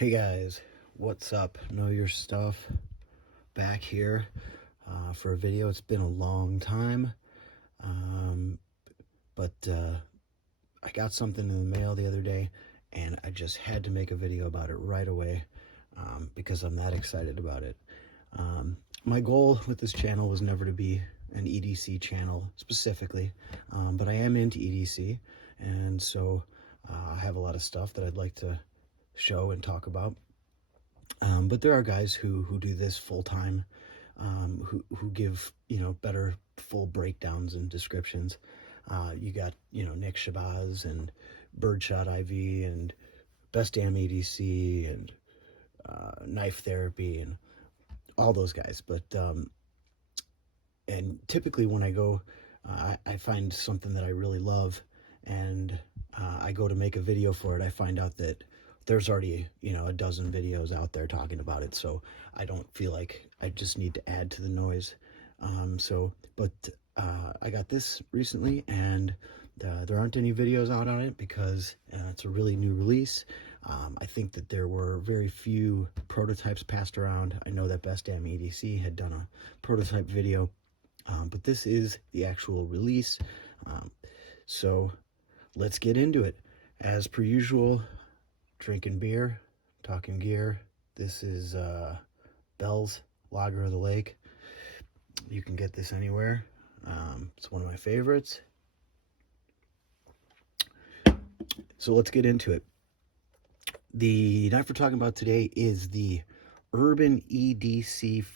Hey guys, what's up? Know your stuff. Back here for a video. It's been a long time, but I got something in the mail the other day, and I just had to make a video about it right away because I'm that excited about it. My goal with this channel was never to be an EDC channel specifically, but I am into EDC, and so I have a lot of stuff that I'd like to show and talk about. But there are guys who do this full time, who give, better full breakdowns and descriptions. You got, Nick Shabazz and Birdshot IV and Best Damn EDC and Knife Therapy and all those guys. But and typically when I go, I find something that I really love, and I go to make a video for it. I find out that there's already, a dozen videos out there talking about it, so I don't feel like I just need to add to the noise. But I got this recently, and there aren't any videos out on it because it's a really new release. I think that there were very few prototypes passed around. I know that Best Damn EDC had done a prototype video, but this is the actual release. So let's get into it. As per usual, drinking beer, talking gear. This is Bell's Lager of the Lake. You can get this anywhere. It's one of my favorites. So let's get into it. The knife we're talking about today is the Urban EDC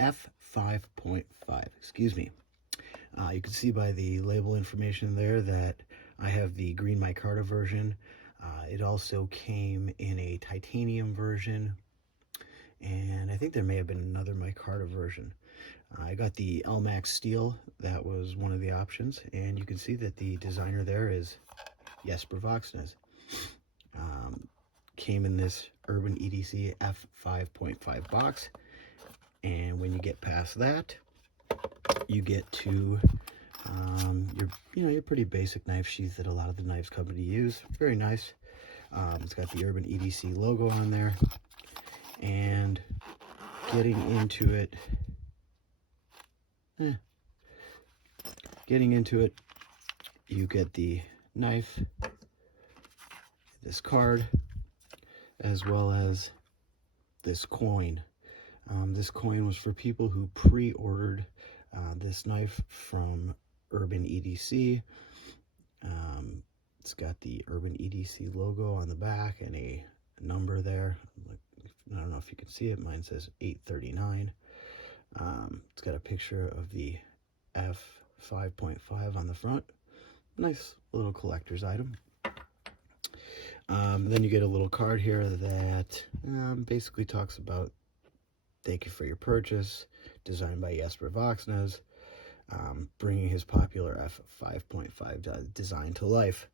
F5.5. Excuse me. You can see by the label information there that I have the green micarta version. It also came in a titanium version, and I think there may have been another micarta version. I got the Elmax steel. That was one of the options, and you can see that the designer there is Jesper Voxnes. Came in this Urban EDC F5.5 box, and when you get past that, you get to your pretty basic knife sheath that a lot of the knives company use. Very nice. It's got the Urban EDC logo on there, and getting into it, you get the knife, this card, as well as this coin. This coin was for people who pre-ordered this knife from Urban EDC. It's got the Urban EDC logo on the back and a number there. I don't know if you can see it. Mine says 839. It's got a picture of the F5.5 on the front. Nice little collector's item. Then you get a little card here that basically talks about thank you for your purchase, designed by Jesper Voxnes, bringing his popular F5.5 design to life.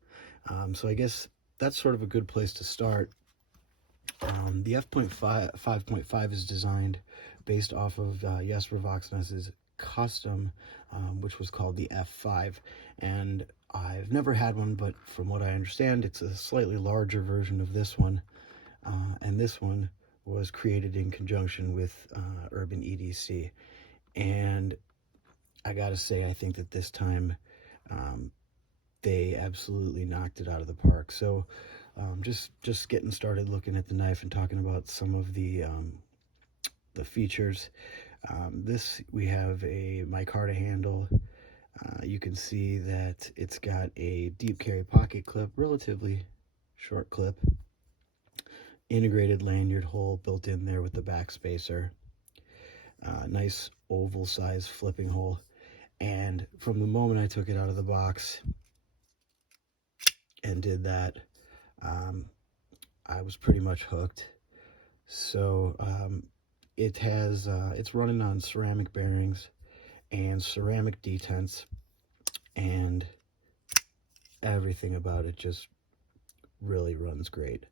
So I guess that's sort of a good place to start. The F5.5 is designed based off of Jesper Voxnes' custom, which was called the F5, and I've never had one, but from what I understand, it's a slightly larger version of this one, and this one was created in conjunction with Urban EDC, and I gotta say, I think that this time they absolutely knocked it out of the park. So just getting started looking at the knife and talking about some of the features. We have a micarta handle. You can see that it's got a deep carry pocket clip, relatively short clip, integrated lanyard hole built in there with the back spacer, nice oval size flipping hole. And from the moment I took it out of the box and did that, I was pretty much hooked. So it's running on ceramic bearings and ceramic detents, and everything about it just really runs great.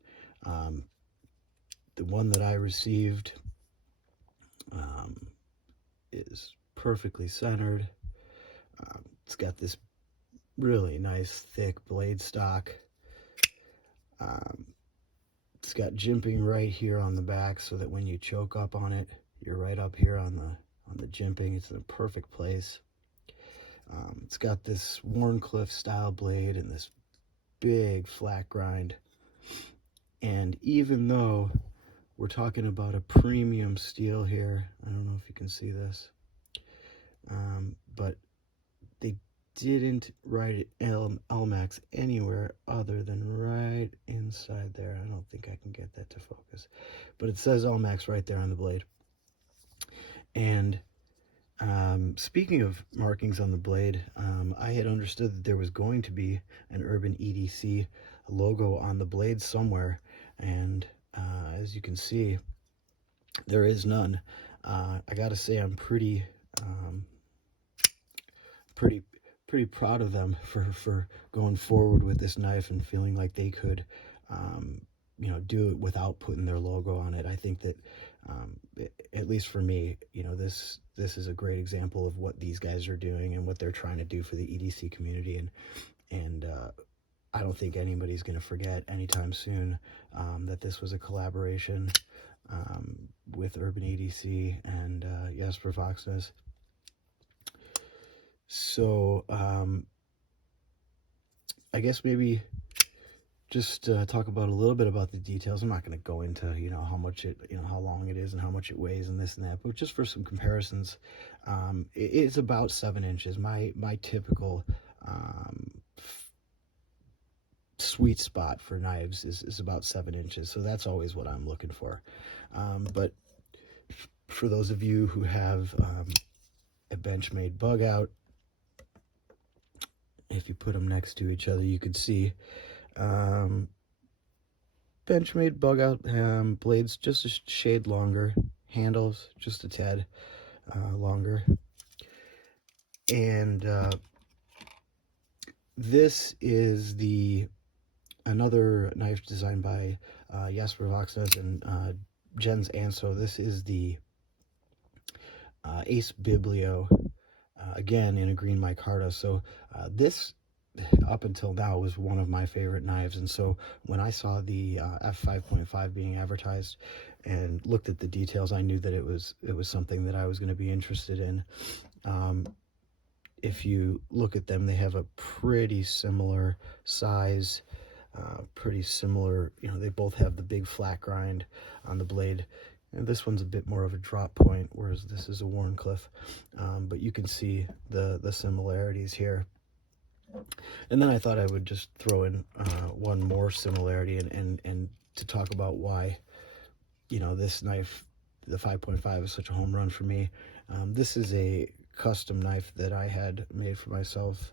The one that I received is perfectly centered. It's got this really nice thick blade stock. It's got jimping right here on the back so that when you choke up on it, you're right up here on the jimping. It's in a perfect place. It's got this Warncliffe style blade and this big flat grind. And even though we're talking about a premium steel here, I don't know if you can see this, but they didn't write Elmax anywhere other than right inside there. I don't think I can get that to focus, but it says Elmax right there on the blade. And speaking of markings on the blade, I had understood that there was going to be an Urban EDC logo on the blade somewhere, and as you can see, there is none. I gotta say, I'm pretty proud of them for going forward with this knife and feeling like they could you know, do it without putting their logo on it. I think that at least for me, you know, this is a great example of what these guys are doing and what they're trying to do for the EDC community, and I don't think anybody's going to forget anytime soon that this was a collaboration with Urban EDC and Jesper Voxnes. So I guess maybe just talk about a little bit about the details. I'm not going to go into, you know, how much it, you know, how long it is and how much it weighs and this and that, but just for some comparisons, it's about 7 inches. My typical sweet spot for knives is about 7 inches, so that's always what I'm looking for. But for those of you who have a Benchmade bug out, if you put them next to each other, you could see Benchmade bug out blades just a shade longer, handles just a tad longer, and this is another knife designed by Jesper Voxnes and Jens Anso. This is the Ace Biblio, again in a green micarta. So this, up until now, was one of my favorite knives, and so when I saw the F5.5 being advertised and looked at the details, I knew that it was something that I was going to be interested in. If you look at them, they have a pretty similar size, pretty similar, you know, they both have the big flat grind on the blade, and this one's a bit more of a drop point, whereas this is a Warncliffe, but you can see the similarities here. And then I thought I would just throw in one more similarity and to talk about why, you know, this knife, the 5.5, is such a home run for me. This is a custom knife that I had made for myself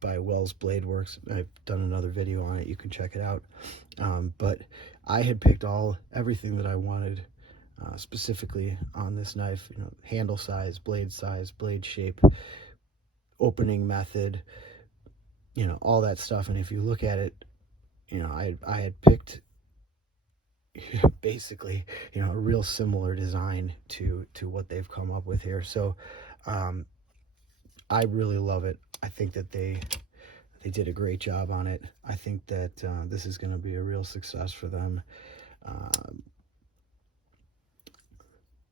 by Wells Blade Works. I've done another video on it, you can check it out. But I had picked everything that I wanted specifically on this knife, you know, handle size, blade shape, opening method, you know, all that stuff. And if you look at it, you know, I had picked basically, you know, a real similar design to what they've come up with here. So I really love it. I think that they did a great job on it. I think that this is going to be a real success for them.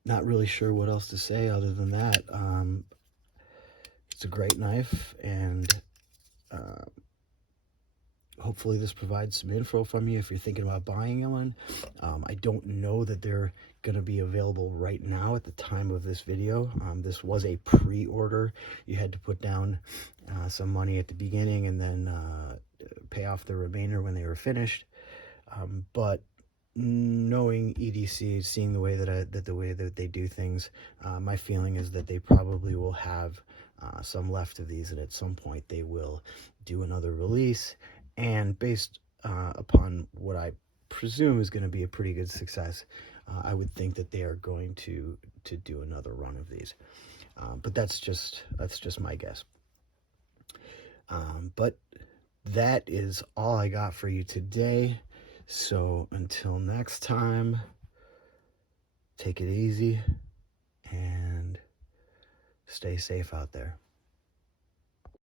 Not really sure what else to say other than that. It's a great knife, and hopefully this provides some info from you if you're thinking about buying one. I don't know that they're going to be available right now at the time of this video. This was a pre-order. You had to put down some money at the beginning and then pay off the remainder when they were finished. But knowing EDC, seeing the way that they do things, my feeling is that they probably will have some left of these, and at some point they will do another release. And based upon what I presume is going to be a pretty good success, I would think that they are going to do another run of these. But that's just my guess. But that is all I got for you today. So until next time, take it easy and stay safe out there.